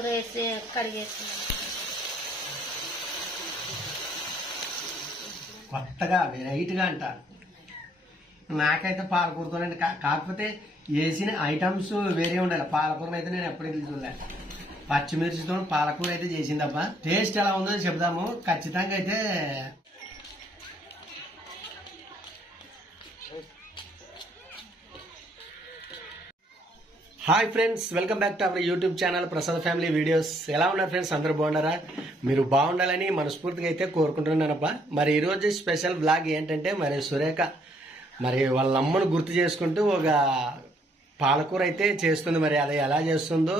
ఆకుకూర వేసి కడిగేస్తున్నాను. కొత్తగా వెరైటీగా అంట. నాకైతే పాలకూరతోనండి. కాకపోతే వేసిన ఐటమ్స్ వేరే ఉండాలి. పాలకూరను అయితే నేను ఎప్పుడు చూడలే. పచ్చిమిర్చితో పాలకూర అయితే చేసిందబ్బా. టేస్ట్ ఎలా ఉందో చెప్దాము. ఖచ్చితంగా అయితే hi friends, welcome back to our YouTube channel Prasad family videos. ఎలా ఉన్నారు ఫ్రెండ్స్? అందరూ బాగున్నారా? మీరు బాగుండాలని మనస్ఫూర్తిగా అయితే కోరుకుంటున్నానబ్బా. మరి ఈరోజు స్పెషల్ బ్లాగ్ ఏంటంటే, మరి సురేఖ మరి వాళ్ళ అమ్మను గుర్తు చేసుకుంటూ ఒక పాలకూర అయితే చేస్తుంది. మరి అది ఎలా చేస్తుందో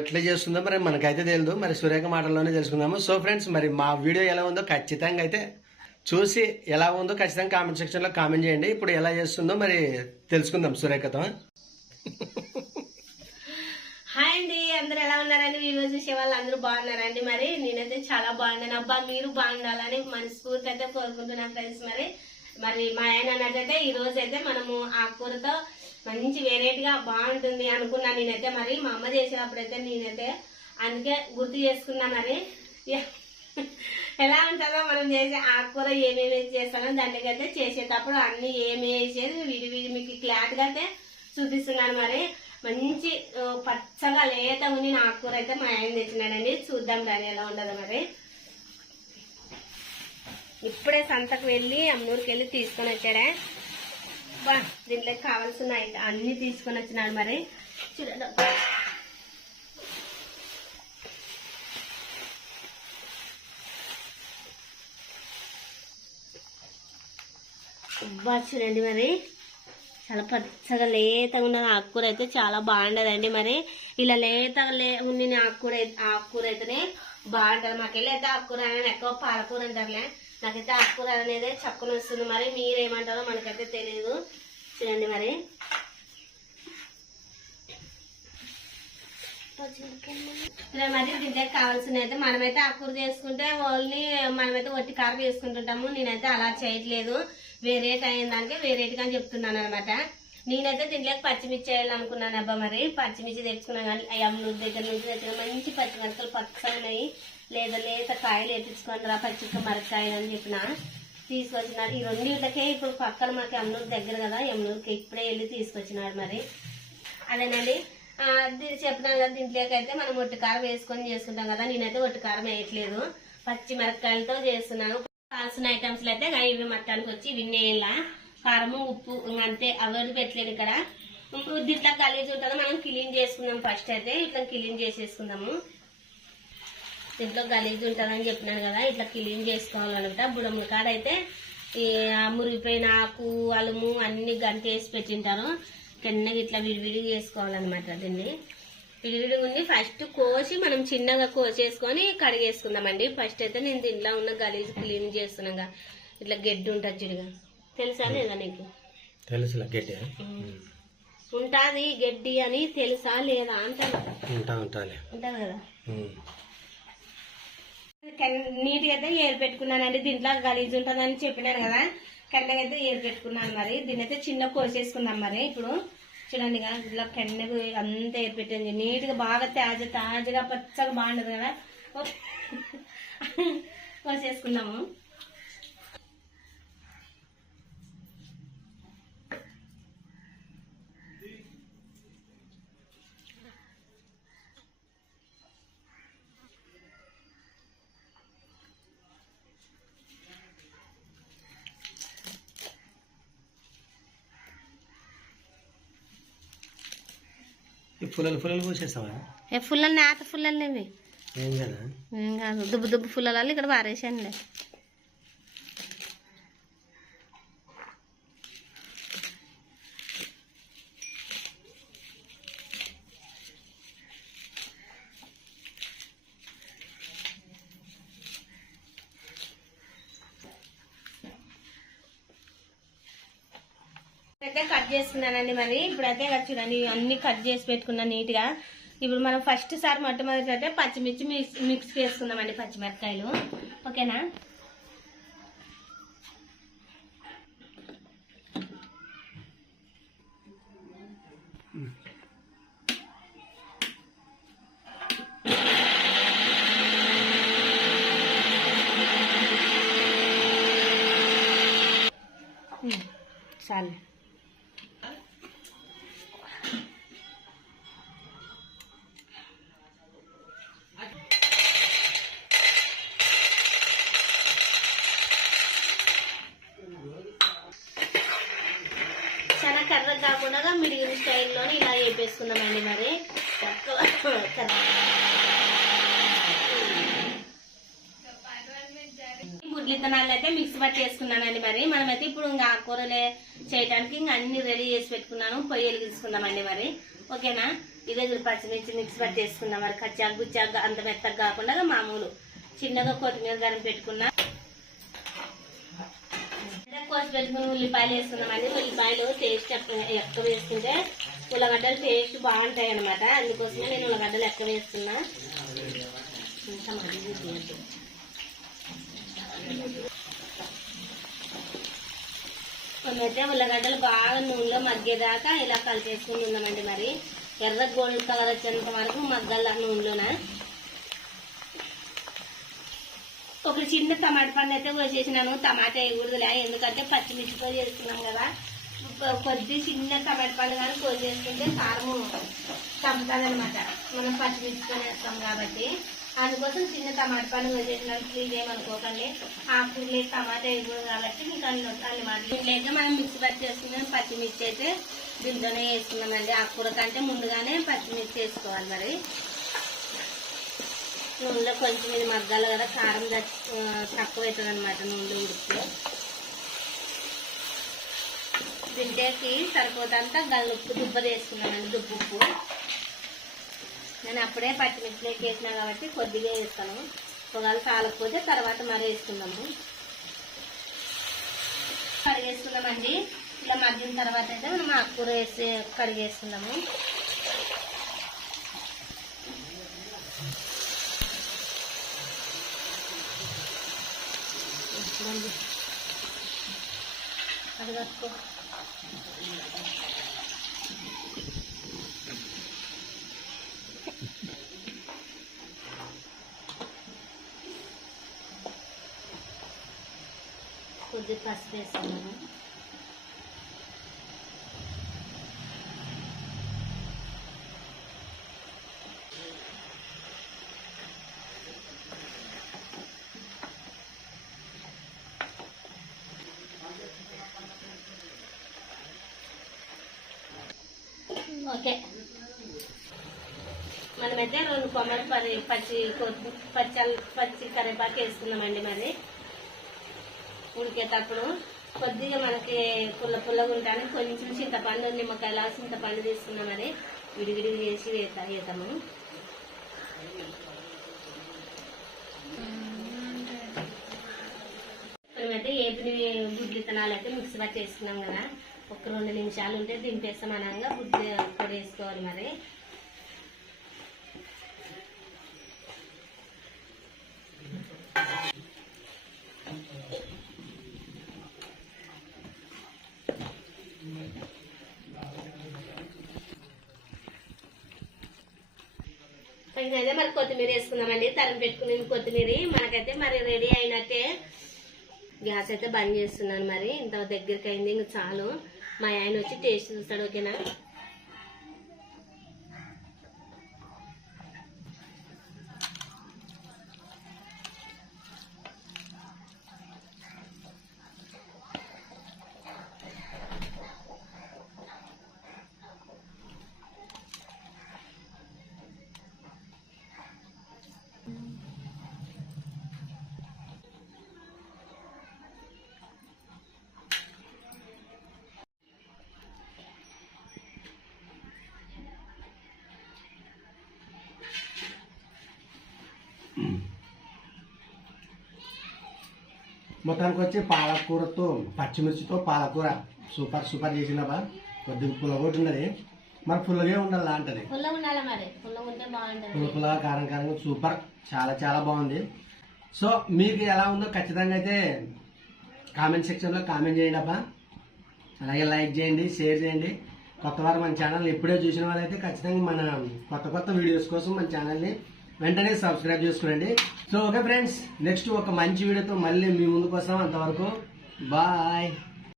ఎట్లా చేస్తుందో మరి మనకైతే తెలియదు. మరి సురేఖ మాటల్లోనే తెలుసుకుందాము. సో ఫ్రెండ్స్, మరి మా వీడియో ఎలా ఉందో ఖచ్చితంగా అయితే చూసి ఎలా ఉందో ఖచ్చితంగా కామెంట్ సెక్షన్లో కామెంట్ చేయండి. ఇప్పుడు ఎలా చేస్తుందో మరి తెలుసుకుందాం సురేఖతో. హాయ్ అండి, అందరూ ఎలా ఉన్నారండి? వీడియో చూసే వాళ్ళు అందరూ బాగున్నారండి? మరి నేనైతే చాలా బాగున్నాను అబ్బా. మీరు బాగుండాలని మనస్ఫూర్తి అయితే కోరుకుంటున్నాను ఫ్రెండ్స్. మరి మా ఆయన అన్నట్టయితే ఈ రోజు అయితే మనము ఆకుకూరతో మంచి వెరైటీగా బాగుంటుంది అనుకున్నా నేనైతే. మరి మా అమ్మ చేసేటప్పుడైతే నేనైతే అందుకే గుర్తు చేసుకున్నా. మరి ఎలా ఉంటుందో మనం చేసే ఆకుకూర ఏమేమి చేస్తామో దాంట్లోకైతే చేసేటప్పుడు అన్ని ఏమి వేసేది విడివిడి మీకు క్లాట్గా అయితే చూపిస్తున్నాను. మరి మంచి పచ్చగా లేత ఉని ఆకుకూర అయితే మా ఆయన తెచ్చినాడండి. చూద్దాం దాని ఎలా ఉండదు. మరి ఇప్పుడే సంతకు వెళ్ళి అమ్మూరికి వెళ్ళి తీసుకొని వచ్చాడే. బా, దీంట్లో కావాల్సిన అన్ని తీసుకొని వచ్చినాడు. మరి చూడండి, చూడండి మరి చాలా పచ్చగా లేతగా ఉన్న ఆకుకూర అయితే చాలా బాగుండదండి. మరి ఇలా లేతగా ఉన్న ఆకుకూర అయితేనే బాగుంటుంది. మాకెళ్ళి అయితే ఆకుకూర అనేది ఎక్కువ పాలకూర అంటారులే. నాకైతే ఆకుకూర అనేది చక్కన వస్తుంది. మరి మీరేమంటారో మనకైతే తెలియదు. చూడండి మరి మరి దీంట్లో కావాల్సిన అయితే మనమైతే ఆకుకూర చేసుకుంటే ఓన్లీ మనమైతే ఒట్టి కారం వేసుకుంటుంటాము. నేనైతే అలా చేయట్లేదు. వేరేట్ అయిన దానికి వేరేట్గా అని చెప్తున్నాను అనమాట. నేనైతే దీంట్లోకి పచ్చిమిర్చి వేయాలనుకున్నాను అబ్బా. మరి పచ్చిమిర్చి తెచ్చుకున్నాను కానీ అమ్మూరి దగ్గర నుంచి తెచ్చిన మంచి పచ్చిమిరపకాయలు పచ్చగా ఉన్నాయి. లేదా లేత కాయలు ఎత్తించుకొని రా పచ్చిక మరకాయలు అని చెప్పిన తీసుకొచ్చినాడు. ఈ రెండింటికే ఇప్పుడు పక్కన మాకు అమ్మూరు దగ్గర కదా, అమ్మూరికి ఇప్పుడే వెళ్ళి తీసుకొచ్చినాడు. మరి అదేనండి చెప్పినాను కదా. దీంట్లోకి అయితే మనం ఒట్టి కారం వేసుకొని చేసుకుంటాం కదా. నేనైతే ఒట్టి కారం వేయట్లేదు, పచ్చి మిరపకాయలతో చేస్తున్నాను. కావాల్సిన ఐటమ్స్ అయితే ఇవి మట్టానికి వచ్చి విన్నేలా కారము ఉప్పు అంతే, అవి పెట్టలేదు ఇక్కడ. దీంట్లో గలీజ్ ఉంటుందో మనం క్లీన్ చేసుకుందాం. ఫస్ట్ అయితే ఇట్లా క్లీన్ చేసేసుకుందాము. దీంట్లో గలీజ్ ఉంటుందని చెప్పినాను కదా, ఇట్లా క్లీన్ చేసుకోవాలన్నమాట. బుడముల కాడ అయితే ఈ మురిగిపోయిన ఆకు అలుము అన్ని గంటి వేసి పెట్టింటారు. కిందకి ఇట్లా విడివిడి చేసుకోవాలన్నమాట. దీన్ని విడివిడి ఉండి ఫస్ట్ కోసి మనం చిన్నగా కోసేసుకొని కడిగేసుకుందామండి. ఫస్ట్ అయితే నేను దీంట్లో ఉన్న గలీజ్ క్లీన్ చేస్తున్నాగా. ఇట్లా గడ్డి ఉంటుంది చూడగా, తెలుసా లేదా నీకు? తెలుసు, గడ్డి ఉంటుంది గడ్డి అని తెలుసా లేదా అంటాను. ఉంటుంది కదా. నీట్గా అయితే ఏరు పెట్టుకున్నానండి. దీంట్లో గలీజ్ ఉంటుందని చెప్పినాను కదా, కెండగా అయితే ఏరు పెట్టుకున్నాను. మరి దీన్ని అయితే చిన్న కోసేసుకుందాం. మరి ఇప్పుడు చూడండి కదా, ఇట్లా కెండకు అంతా ఏరు పెట్టండి. నీట్గా బాగా తాజాగా పచ్చగా బాగుండదు కదా, కోసేసుకుందాము. పుల్లలు పోసేస్తావా? ఫుల్లలు నేత ఫుల్లలు ఇవి ఏం కదా, ఏం కాదు. దుబ్బు దుబ్బు ఫుల్లలు ఇక్కడ పారేసానులే. అయితే కట్ చేసుకున్నానండి. మరి ఇప్పుడైతే చూడండి అన్ని కట్ చేసి పెట్టుకున్నాను నీట్గా. ఇప్పుడు మనం ఫస్ట్ సారి మొట్టమొదటి అయితే పచ్చిమిర్చి మిక్స్ చేసుకుందామండి, పచ్చిమిరపకాయలు. ఓకేనా? చాలు. చాలా కర్ర కాకుండా మిడిగిన స్టైల్లోనే ఇలా వేపేసుకుందామండి. మరి గుడ్లు విత్తనాలు అయితే మిక్స్ పట్టి వేసుకున్నానండి. మరి మనమైతే ఇప్పుడు ఇంకా ఆకుకూరలే చేయడానికి ఇంకా అన్ని రెడీ చేసి పెట్టుకున్నాను. పొయ్యి వెలిగించుకుందామండి. మరి ఓకేనా, ఇదే పచ్చిమిర్చి మిక్స్ పట్టి వేసుకుందాం. మరి కచ్చాకు గుచ్చాకు అంత మెత్తగా కాకుండా మామూలు చిన్నగా కొత్తిమీర గరం పెట్టుకున్నా. కోసి పెట్టుకుని ఉల్లిపాయలు వేసుకున్నామండి. ఉల్లిపాయలు టేస్ట్ ఎక్కువ వేసుకుంటే ఉల్లగడ్డలు టేస్ట్ బాగుంటాయి అనమాట. అందుకోసమే నేను ఉల్లగడ్డలు ఎక్కువ వేస్తున్నా. అయితే ఉల్లగడ్డలు బాగా నూనెలో మగ్గేదాకా ఇలా కలిపేసుకుని ఉన్నామండి. మరి ఎర్ర గోల్డ్ కలర్ వచ్చేంత వరకు మగ్గల నూనెలోన. ఒక చిన్న టమాటా పండు అయితే కోసేసినాను. టమాటా వేయకూడదులే, ఎందుకంటే పచ్చిమిర్చితో చేసుకున్నాం కదా. కొద్ది చిన్న టమాటా పండు కానీ కోసేసుకుంటే కారము చంపుతాదనమాట. మనం పచ్చిమిర్చితో వేస్తాం కాబట్టి అందుకోసం చిన్న టమాటా పండు కోసేసినాను. ప్లీజ్ ఏమనుకోకండి, ఆకుకూరలు టమాటా వేయకూడదు కాబట్టి మీకు అన్ని మాట. దీంట్లో మనం మిక్సీ పట్టి చేసుకున్నాం. పచ్చిమిర్చి అయితే దీంట్లోనే వేసుకున్నామండి. ఆకుకూర కంటే ముందుగానే పచ్చిమిర్చి వేసుకోవాలి. మరి నూనెలో కొంచెం ఇది మగ్గాలి కదా, కారం తక్కువ అవుతుంది అనమాట నూనెలో ఉడికిలో. దీంట్లోకి సరిపోతంత గల్లుప్పు దుబ్బ వేసుకున్నానండి. దుబ్బుప్పు నేను అప్పుడే పచ్చిమిర్చిలోకి వేసినా కాబట్టి కొద్దిగా వేస్తాను. ఒకవేళ కాలకపోతే తర్వాత మరి వేసుకుందాము. కడిగేసుకుందామండి. ఇలా మగ్గిన తర్వాత అయితే మనం ఆకుకూర వేసి కడిగేసుకుందాము. అది కట్టుకో. కొద్దిగా పసుపు వేసుకున్నాము. ఓకే, మనమైతే 2 కొమ్మలు పచ్చి కరివేపాకు వేసుకున్నామండి. మరి ఉడికేటప్పుడు కొద్దిగా మనకి పుల్లగా ఉంటానికి కొంచెం చింతపండు, నిమ్మకాయల చింతపండు తీసుకున్నాం. మరి విడివిడి చేసి వేస్తాము. మనమైతే ఏపిని గుడ్లు విత్తనాలు అయితే మిక్సీ పట్టి వేసుకున్నాం కదా. ఒక 2 నిమిషాలు ఉంటే దింపేస్తాం అనగా గుడ్డు పొడి వేసుకోవాలి. మరి అయితే మరి కొత్తిమీర వేసుకుందామండి. తరిగి పెట్టుకుని కొత్తిమీర మనకైతే మరి రెడీ అయినట్టే. గ్యాస్ అయితే బంద్ చేస్తున్నాను. మరి ఇంత దగ్గరికి అయింది, ఇంకా చాలు. మా ఆయన వచ్చి టేస్ట్ చూస్తాడు. ఓకేనా, మొత్తానికి వచ్చి పాలకూరతో పచ్చిమిర్చితో పాలకూర సూపర్ చేసినవా. కొద్దిగా పుల్లగొట్టి ఉన్నది. మరి పుల్లగే ఉండాలి అంటది. పుల్లగా కారంగా సూపర్, చాలా బాగుంది. సో మీకు ఎలా ఉందో ఖచ్చితంగా అయితే కామెంట్ సెక్షన్లో కామెంట్ చేయండి అబ్బా. అలాగే లైక్ చేయండి, షేర్ చేయండి. కొత్త వారు మన ఛానల్ని ఎప్పుడే చూసిన వాళ్ళైతే ఖచ్చితంగా మన కొత్త వీడియోస్ కోసం మన ఛానల్ని వెంటనే సబ్స్క్రైబ్ చేసుకోండి. సో ఓకే ఫ్రెండ్స్, నెక్స్ట్ ఒక మంచి వీడియోతో మళ్ళీ మీ ముందుకు వస్తాం. అంతవరకు బాయ్.